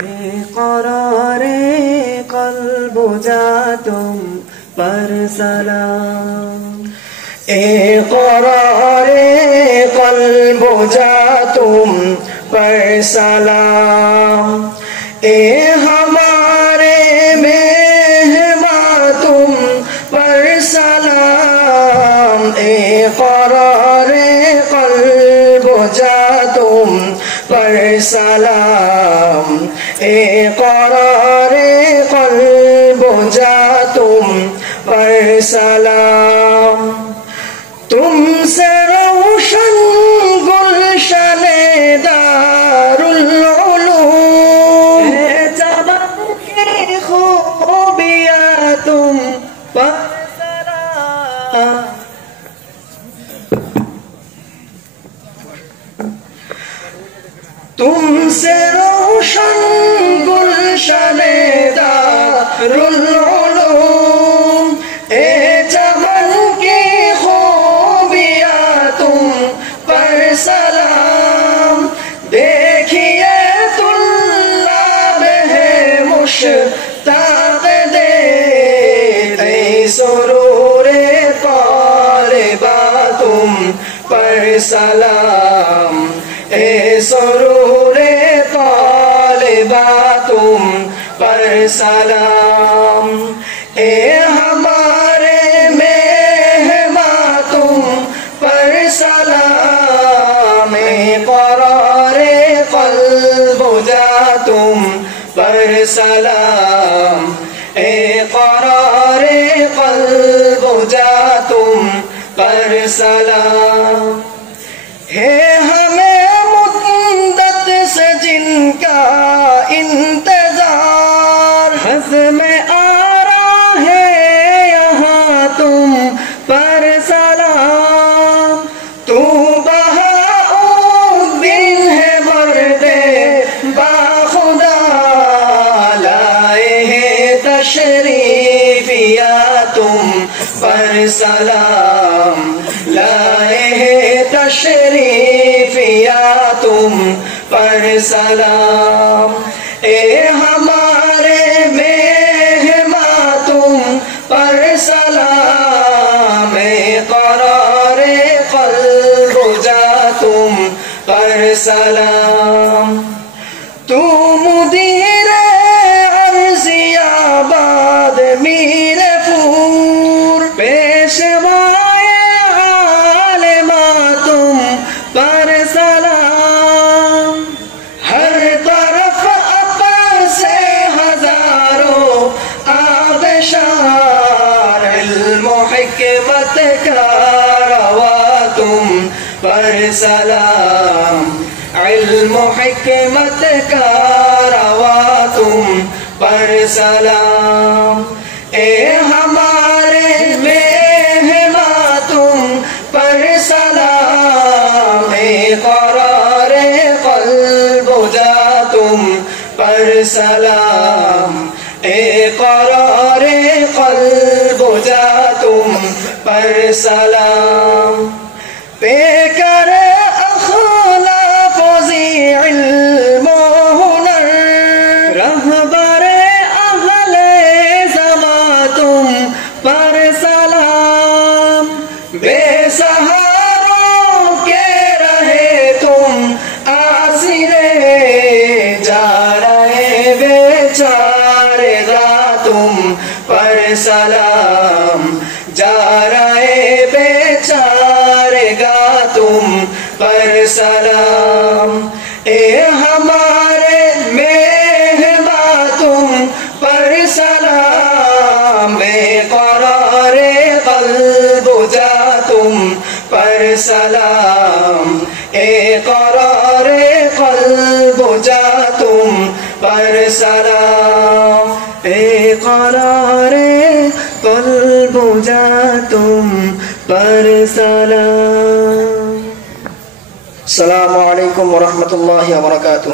قرار قلب جا تم پر سلام، قرار قلب جا تم پر سلام، ہمارے مہمان تم پر سلام، قرار قلب جا تم پر سلام، قرار قلب جا تم پر سلام، تم سے روشن گلشن دارالعلوم، چمن کی خوبیاں تم پر سلام، تم سے روشن گلشن دارالعلوم، چمن کی خوبیاں تم پر سلام، دیکھیے طلاب ہے مشتاق دیتے سرور طالبہ تم پر سلام، سرور طالبہ تم پر سلام، ہمارے مہمان تم پر سلام، قرار قلب جا تم پر سلام، قرار قلب جا تم پر سلام، ہمیں مدت سے جن کا انتظار، حزم آرا ہے یہاں تم پر سلام، تو بہاؤدین ہے مرد باخدا، لائے ہیں تشریف یا تم پر سلام، لائے ہیں تشریف یا تم پر سلام، ہمارے مہمان تم پر سلام، قرار قلب جا تم پر سلام، تو مدیر عرضی آباد میر پور، پیشوائے عالمہ تم پر سلام، ہر طرف اپن سے ہزاروں آبشار، علم و حکمت کا روا تم پر سلام، علم و حکمت کا روا تم پر سلام، ہمارے مہمان تم پر سلام، قرار قلب جا تم پر سلام، قرار قلب جا تم پر سلام، پیکر اخلاق ذی علم و ہنر، رہبر اہل زمان تم پر سلام، بے سہاروں کے رہے تم آسرے، جا رہے بیچارے گا تم پر سلام، جا رہے بیچارے گا تم پر سلام، ہمارے مہمان تم پر سلام، قرار قلب جا تم پر سلام، قرار قلب جا تم پر سلام، قرار قلب جا تم پر سلام۔ السلام علیکم ورحمۃ اللہ وبرکاتہ۔